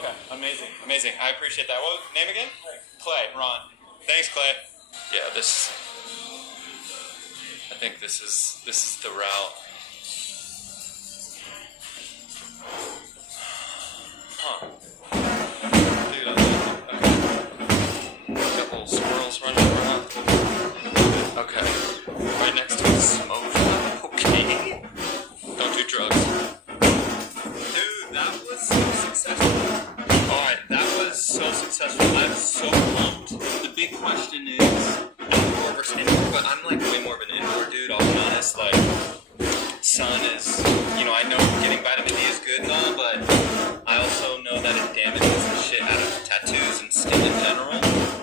Okay, amazing, amazing. I appreciate that. What was name again? Clay. Ron. Thanks, Clay. Yeah, I think this is the route. Huh. Dude, okay. A couple squirrels running around. Okay. Right next to a smoke. Okay. Don't do drugs. Dude, that was so successful. Alright, that was so successful. I'm so pumped. The big question is outdoor versus indoor, but I'm like way more of an indoor dude, I'll be honest. Like, sun is, I know getting vitamin D is good and all, but I also know that it damages the shit out of tattoos and skin in general.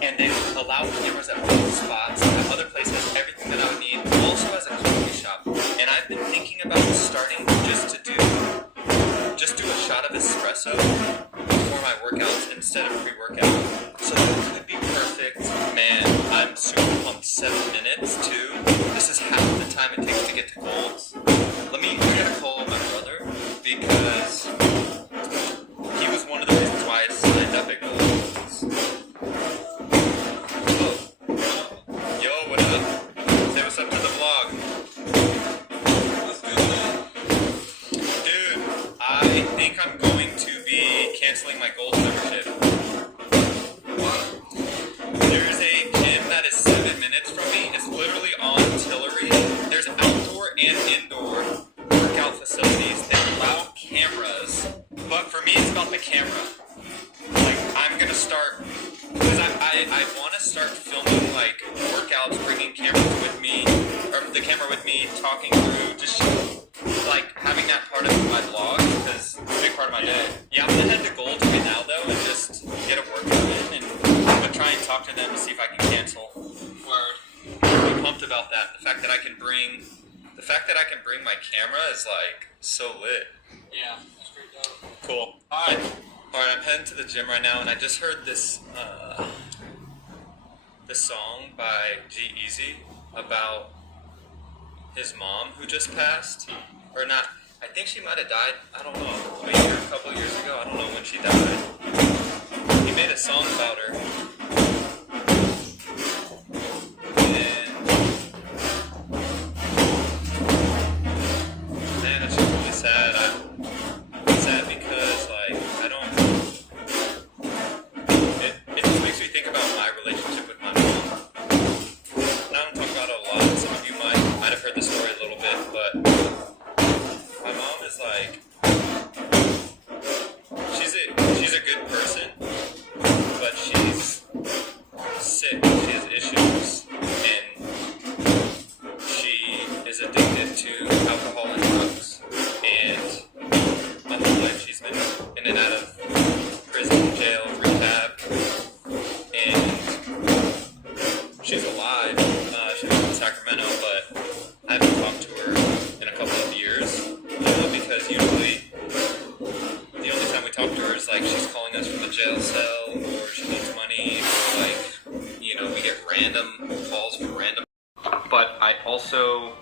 And they allow cameras at both spots. The other place has everything that I would need. Also has a coffee shop. And I've been thinking about starting just to do a shot of espresso before my workouts instead of pre-workout. So that could be perfect. Man, I'm super pumped. 7 minutes too. This is half the time it takes to get to Gold's. I gotta call my brother because he was one of the reasons why I signed up at Gold's. Oh. Yo, what up? Say what's up to the vlog. What's good, man? Dude, I think I'm going to be canceling my Gold's membership. There's a gym that is 7 minutes from me. It's literally on Tillery. There's outdoor and indoor workout facilities. They allow cameras, but for me it's about the camera. Like, I'm gonna start, because I want to start filming like workouts, bringing cameras with me, or the camera with me, talking through, just like having that part of my vlog, because it's a big part of my day. Yeah, I'm gonna head to Gold right now though and just get a workout in, and I'm gonna try and talk to them to see if I can cancel. Word. I'm pumped about that. The fact that I can bring my camera is like so lit. Yeah, that's pretty dope. Cool. Alright, I'm heading to the gym right now, and I just heard this song by G-Eazy about his mom who just passed. Or not, I think she might have died, I don't know, a couple years ago, I don't know when she died. He made a song about her. Sad. I'm sad because, like, it just makes me think about my relationship with my mom. And I don't talk about it a lot. Some of you might have heard the story a little bit, but my mom is like, she's a good person, but she's sick. She has issues, and she is addicted to alcohol and drugs. And my whole life she's been in and out of prison, jail, rehab, and she's alive. She lives in Sacramento, but I haven't talked to her in a couple of years, because usually the only time we talk to her is like she's calling us from a jail cell, or she needs money, or like, we get random calls from random. But I also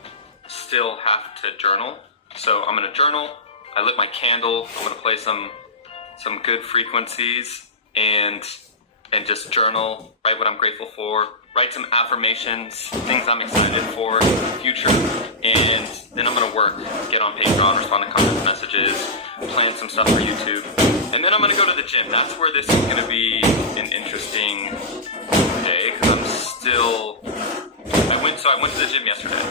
still have to journal. So I'm gonna journal, I lit my candle, I'm gonna play some good frequencies and just journal, write what I'm grateful for, write some affirmations, things I'm excited for in the future, and then I'm gonna work, get on Patreon, respond to comments, messages, plan some stuff for YouTube, and then I'm gonna go to the gym. That's where this is gonna be an interesting day, because I went to the gym yesterday,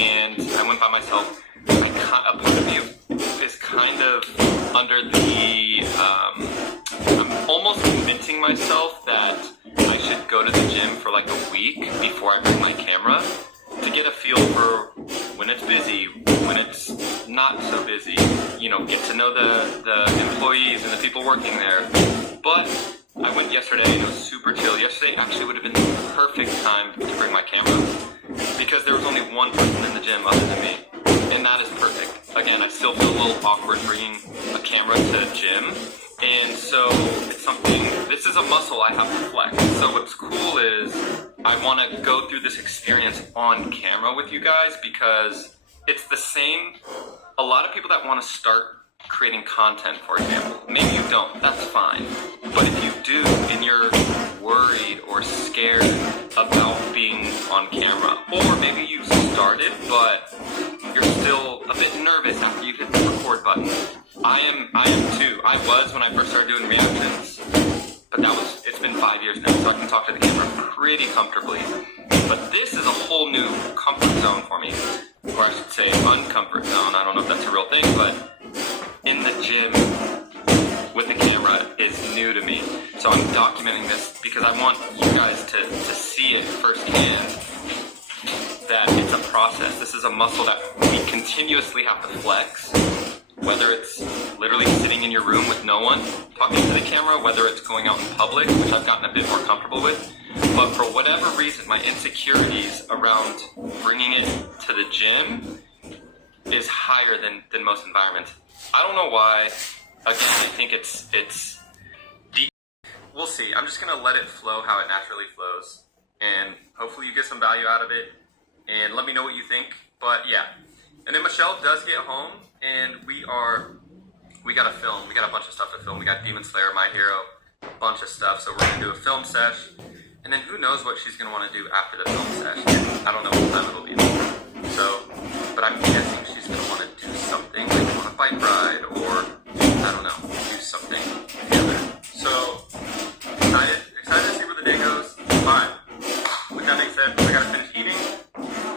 and I went by myself. A part of me is kind of under the, I'm almost convincing myself that I should go to the gym for like a week before I bring my camera to get a feel for when it's busy, when it's not so busy, get to know the employees and the people working there. But I went yesterday and it was super chill. Yesterday actually would have been the perfect time to bring my camera because there was only one person in the gym other than me. And that is perfect. Again, I still feel a little awkward bringing a camera to the gym. And so it's something, this is a muscle I have to flex. So what's cool is I want to go through this experience on camera with you guys because it's the same. A lot of people that want to start creating content, for example. Maybe you don't, that's fine. But if you do, and you're worried or scared about being on camera, or maybe you started, but you're still a bit nervous after you hit the record button. I am too. I was when I first started doing reactions, but it's been 5 years now, so I can talk to the camera pretty comfortably. But this is a whole new comfort zone for me, or I should say uncomfort zone. I don't know if that's a real thing, but in the gym with the camera is new to me. So I'm documenting this because I want you guys to see it firsthand, that it's a process. This is a muscle that we continuously have to flex, whether it's literally sitting in your room with no one talking to the camera, whether it's going out in public, which I've gotten a bit more comfortable with. But for whatever reason, my insecurities around bringing it to the gym is higher than most environments. I don't know why. Again, I think it's deep. We'll see. I'm just going to let it flow how it naturally flows. And hopefully you get some value out of it. And let me know what you think. But yeah. And then Michelle does get home, and we got to film. We got a bunch of stuff to film. We got Demon Slayer, My Hero, a bunch of stuff. So we're going to do a film sesh. And then who knows what she's going to want to do after the film sesh. I don't know what time it'll be. So, but I'm guessing she's going to want to do something, like on a bike ride, or I don't know, do something together. So, excited to see where the day goes. Alright, with that being said, I gotta finish eating,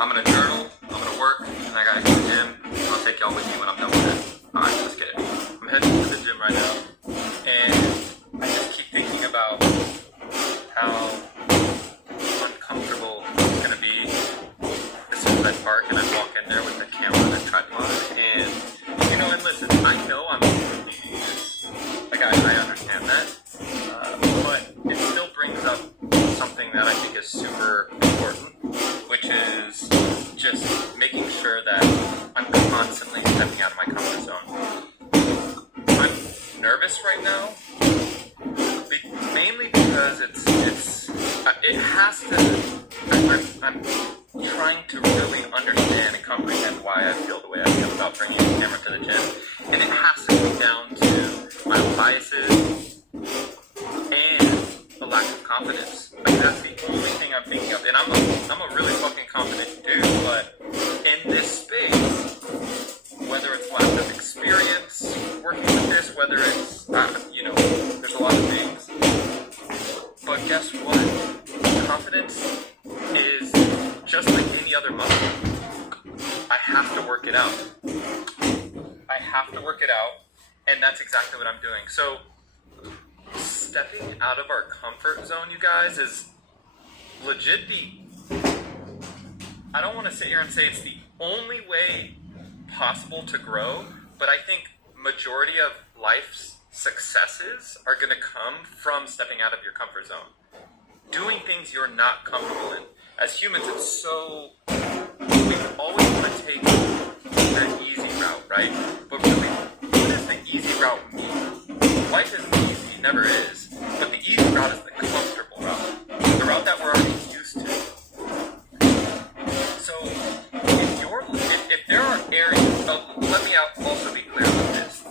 I'm gonna journal, I'm gonna work, and I gotta hit the gym. I'll take y'all with me when I'm done with it. Alright, let's get it. I'm heading to the gym right now, and I just keep thinking about how uncomfortable it's gonna be as soon as I park and I walk in there with the camera and the tripod. And and listen, I know I'm like I understand that, but it still brings up something that I think is super important, which is just making sure that I'm constantly stepping out of my comfort zone. I'm nervous right now, mainly because it has to. I'm trying to really understand and comprehend why I feel the way I feel about bringing the camera to the gym, and it has to come down to my biases and a lack of confidence. Like that's the only thing I'm thinking of, and I'm a really fucking confident dude, but in this space, whether it's lack of experience working with this, whether it's there's a lot of things, but guess what? Confidence is just like any other muscle. I have to work it out. And that's exactly what I'm doing. So, stepping out of our comfort zone, you guys, is legit I don't want to sit here and say it's the only way possible to grow, but I think majority of life's successes are going to come from stepping out of your comfort zone. Doing things you're not comfortable in. As humans, it's so... we always want to take the easy route, right? But really, what does the easy route mean? Life isn't easy, it never is. But the easy route is the comfortable route. The route that we're already used to. So, if there are areas... let me also be clear with this.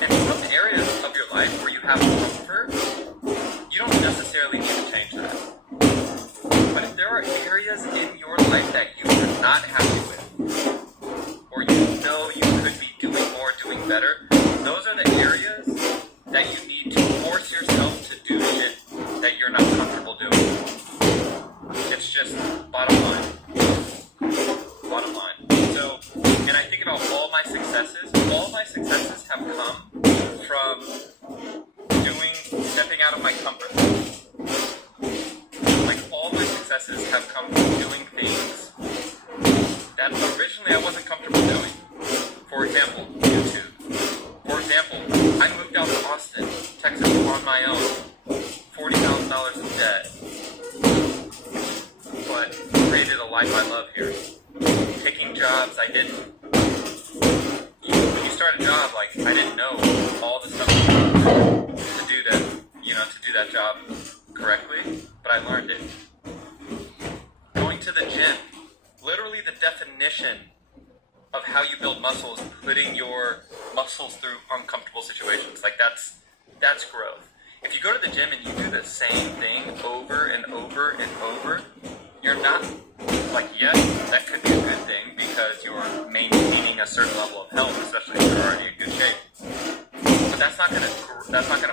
In some areas of your life where you have comfort, you don't necessarily need to change that. But if there are areas in your life that you are not happy with, or you know you could be doing more, doing better, those are the areas that you need to force yourself to do shit that you're not comfortable doing. It's just bottom line. Bottom line. So, and I think about all my successes. All my successes have come from stepping out of my comfort zone. Like, all my successes have come from doing things that originally I wasn't comfortable doing. For example, YouTube. For example, I moved out to Austin, Texas on my own, $40,000 in debt, but created a life I love here. Taking jobs I didn't. When you start a job, like, I didn't know all the stuff to do that, to do that job correctly, but I learned it. Going to the gym, literally the definition of how you build muscle is putting your muscles through uncomfortable situations. Like that's growth. If you go to the gym and you do the same thing over and over and over, you're not, like, yes, that could be a good thing because you're maintaining a certain level of health, especially if you're already in good shape. But that's not gonna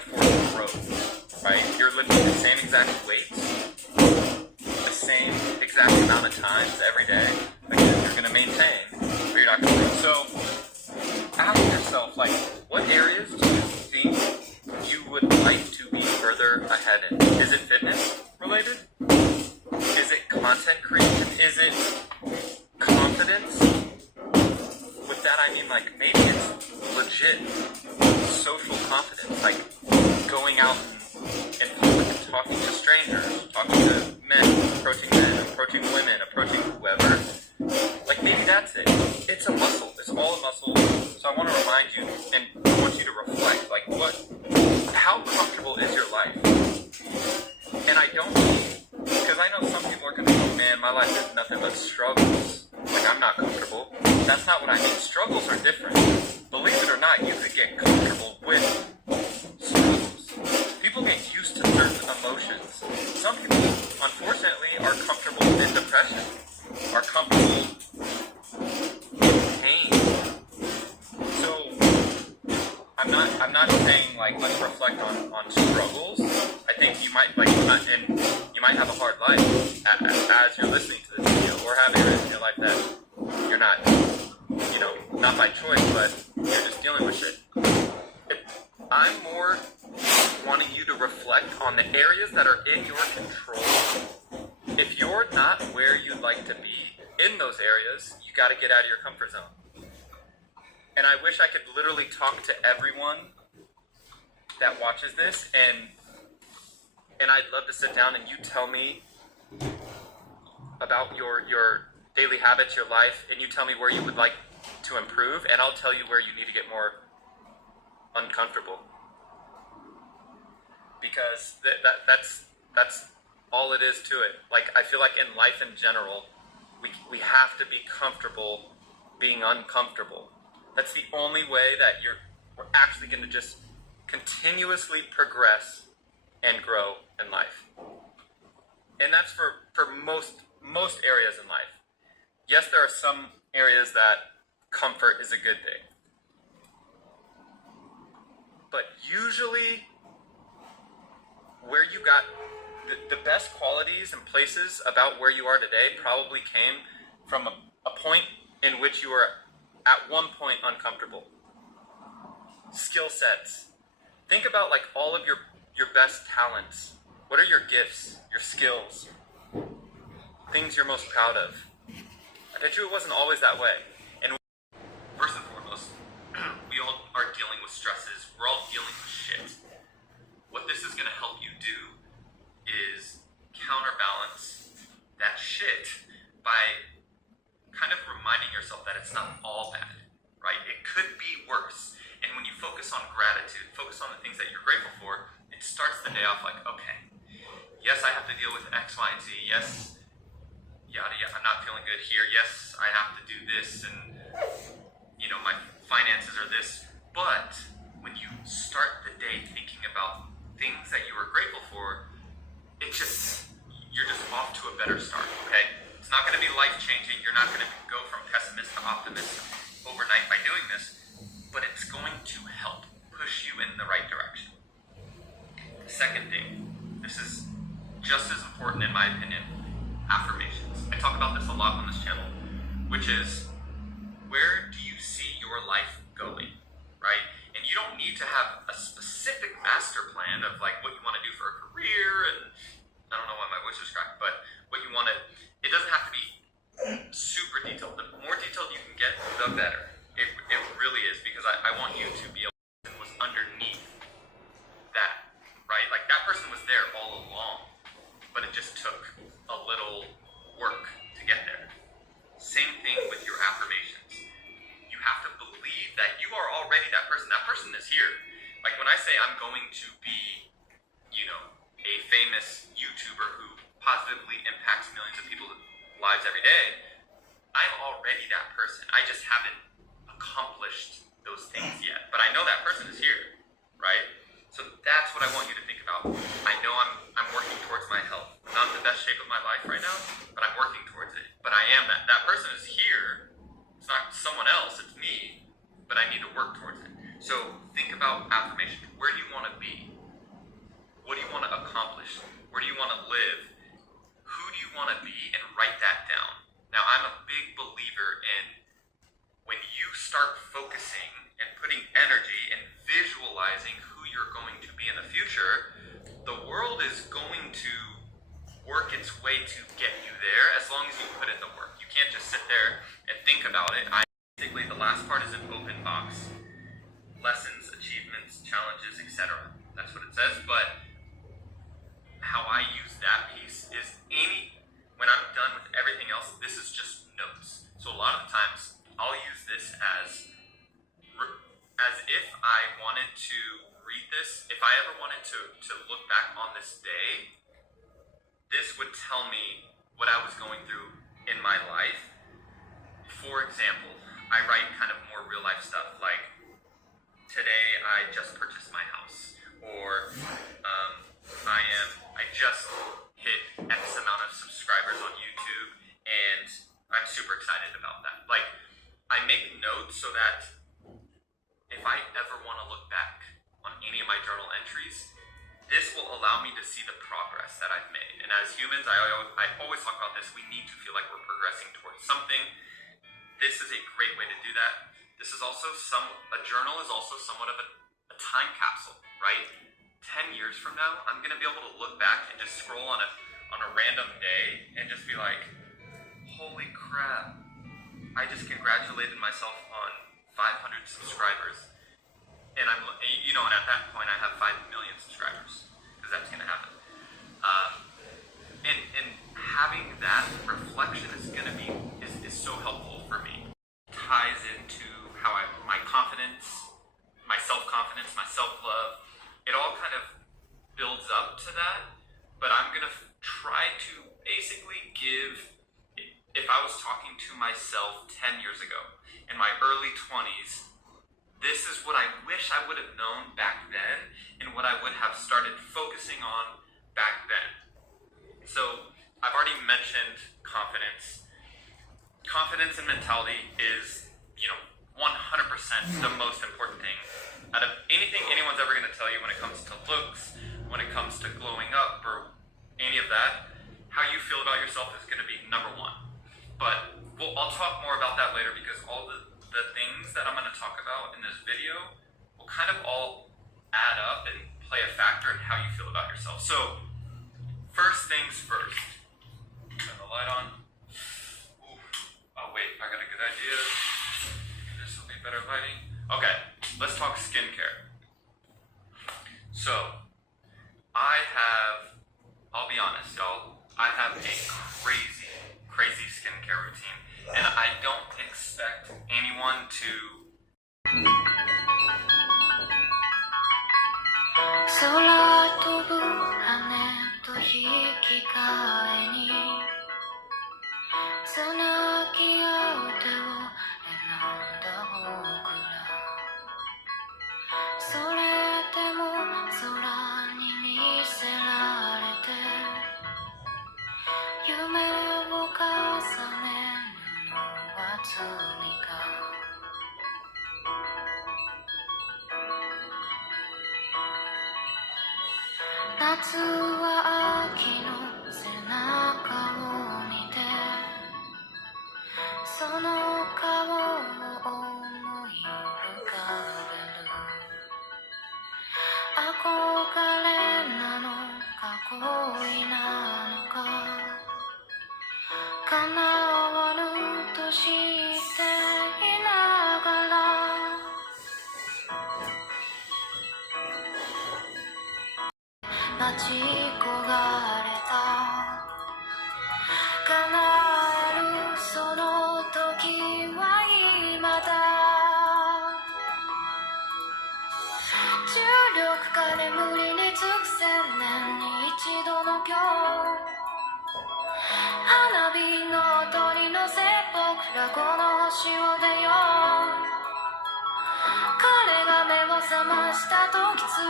force growth, right? You're lifting the same exact weights, the same exact amount of times every day. Again, you're gonna maintain, but you're not gonna grow. So ask yourself, like, what areas do you think you would like to be further ahead in? Is it fitness related? Is it content creation? Is it confidence? With that I mean, like, maybe it's legit social confidence, like going out in public and talking to strangers, talking to men, approaching women, approaching whoever. Like, maybe that's it. It's a muscle. It's all a muscle. So I want to remind you and I want you to reflect, like, how comfortable is your life? And I don't mean, because I know some people are going to go, man, my life is nothing but struggles. Like, I'm not comfortable. That's not what I mean. Struggles are different. Believe it or not, you could get comfortable with struggles. People get used to certain emotions. Some people, unfortunately, are comfortable in depression, are comfortable in pain. So, I'm not saying, like, let's reflect on struggles. I think you might have a hard life as you're listening to this video, or have areas in your life that you're not, not by choice, but you're just dealing with shit. I'm more wanting you to reflect on the areas that are in your control. If you're not where you'd like to be in those areas, you got to get out of your comfort zone. And I wish I could literally talk to everyone that watches this, and I'd love to sit down and you tell me about your daily habits, your life, and you tell me where you would like to improve, and I'll tell you where you need to get more uncomfortable. Because that's all it is to it. Like, I feel like in life in general, we have to be comfortable being uncomfortable. That's the only way that we're actually going to just continuously progress and grow in life. And that's for most areas in life. Yes, there are some areas that comfort is a good thing. But usually, where you got the best qualities and places about where you are today probably came from a point in which you were at one point uncomfortable. Skill sets. Think about, like, all of your best talents. What are your gifts, your skills, things you're most proud of? I bet you it wasn't always that way. And first and foremost, we all are dealing with stresses. We're all dealing with shit. What this is going to help you do is counterbalance that shit by kind of reminding yourself that it's not all bad, right? It could be worse. And when you focus on gratitude, focus on the things that you're grateful for, it starts the day off like, okay, yes, I have to deal with X, Y, and Z. Yes, yada, yada, I'm not feeling good here. Yes, I have to do this, and, my finances are this. But when you start the day thinking about things that you were grateful for, you're just off to a better start, okay? It's not going to be life-changing. You're not going to go from pessimist to optimist overnight by doing this, but it's going to help push you in the right direction. The second thing, this is just as important in my opinion, affirmations. I talk about this a lot on this channel, which is, where do you see your life going, right? And you don't need to have a specific master plan of, like, what you want to do for a career, and I don't know why my voice is cracked, but what you want to, it doesn't have to be super detailed. The more detailed you can get, the better. It really is, because I want you to be able to was underneath that, right? Like, that person was there all along, but it just took a little work to get there. Same thing with your affirmations. You have to believe that you are already that person. That person is here. Like, when I say I'm going to be, a famous YouTuber who positively impacts millions of people's lives every day, I'm already that person. I just haven't accomplished those things yet. But I know that person is here, right? So that's what I want you to think about. I know I'm working towards my health. I'm not in the best shape of my life right now, but I'm working towards it. But I am that. That person is here. It's not someone else, it's me. But I need to work towards it. So think about affirmation. Where do you want to be? What do you want to accomplish? Where do you want to live? Who do you want to be? And write that down. Now, I'm a big believer in when you start focusing and putting energy and visualizing who you're going to be in the future, the world is going to work its way to get you there as long as you put in the work. You can't just sit there and think about it. Basically, the last part is an open box. Lessons, achievements, challenges, etc. That's what it says. But how I use that piece is when I'm done with everything else, this is just notes. So a lot of times, I'll use this as if I wanted to read this, if I ever wanted to look back on this day, this would tell me what I was going through in my life. For example, I write kind of more real life stuff like, today I just purchased my house, or I just hit X amount of subscribers on YouTube, and I'm super excited about that. Like, I make notes so that if I ever want to look back on any of my journal entries, this will allow me to see the progress that I've made. And as humans, I always talk about this, we need to feel like we're progressing towards something. This is a great way to do that. This is also a journal is also somewhat of a time capsule, right? 10 years from now, I'm gonna be able to look back and just scroll on a random day and just be like, holy crap, I just congratulated myself on 500 subscribers. And and at that point I have 5 million subscribers, because that's gonna happen. And having that reflection is so helpful for me. It ties into how my confidence, my self-confidence, my self-love, it all kind of builds up to that. But I'm gonna try to basically give, if I was talking to myself 10 years ago, in my early 20s, this is what I wish I would have known back then, and what I would have started focusing on back then. So I've already mentioned confidence. Confidence and mentality is, 100% the most important thing out of anything anyone's ever going to tell you when it comes to looks, when it comes to glowing up, or any of that. How you feel about yourself is going to be number one. But I'll talk more about that later, because all the things that I'm going to talk about in this video will kind of all add up and play a factor in how you feel about yourself. So, first things first. Turn the light on. Ooh. Oh wait, I got a good idea. This will be better lighting. Okay, let's talk skincare. So, I'll be honest, y'all, I have a crazy skincare routine. And I don't expect anyone to... 空飛ぶ羽と引き換えにつなぎ合う手を選んだ僕らそれでも空に見せられて夢を重ねるのは罪か夏は秋の背中を見てその顔を思い浮かべる憧れなのか恋なのか叶わぬと知っていながら待ち焦がれた叶えるその時は今だ重力か眠りにつく千年に一度の今日花火の音に乗せ僕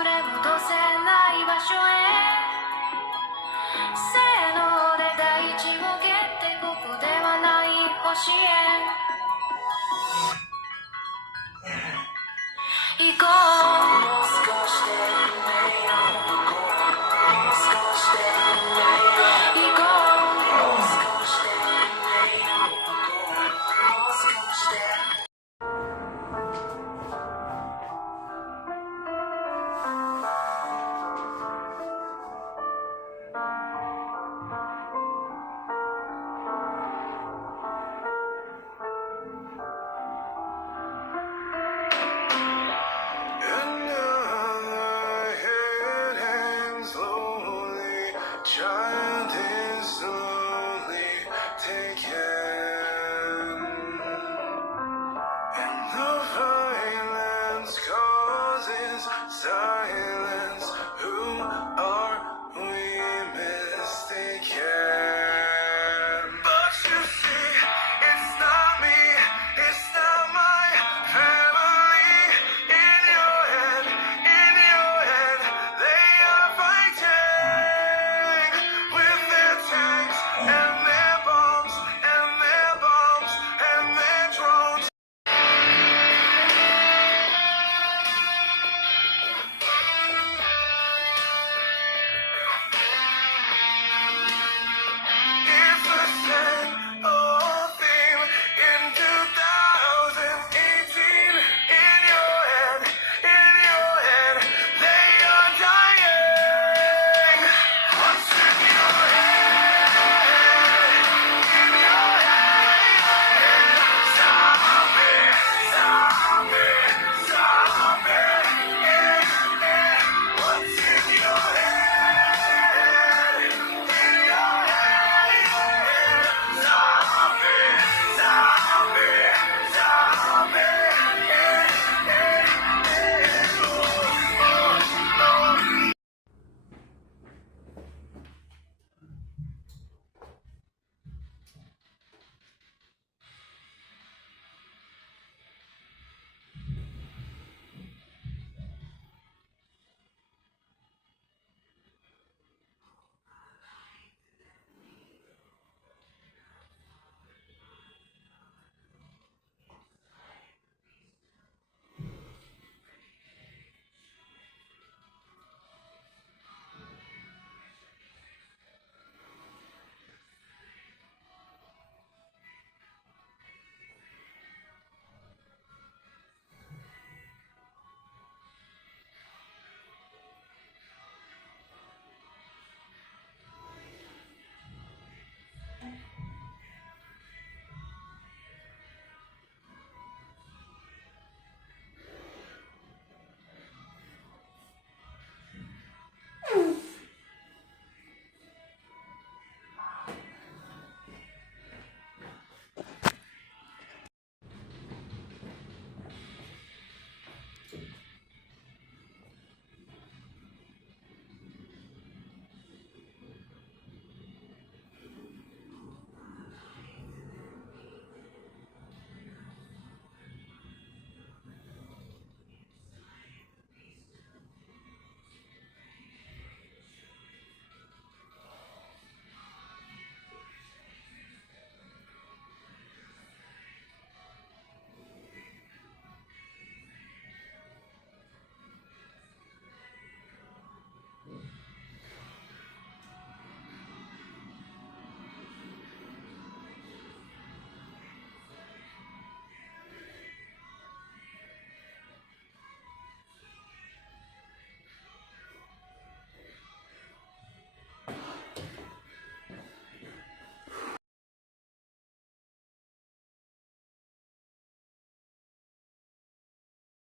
れ戻せない場所へせーので大地を蹴ってここではない星へ行こう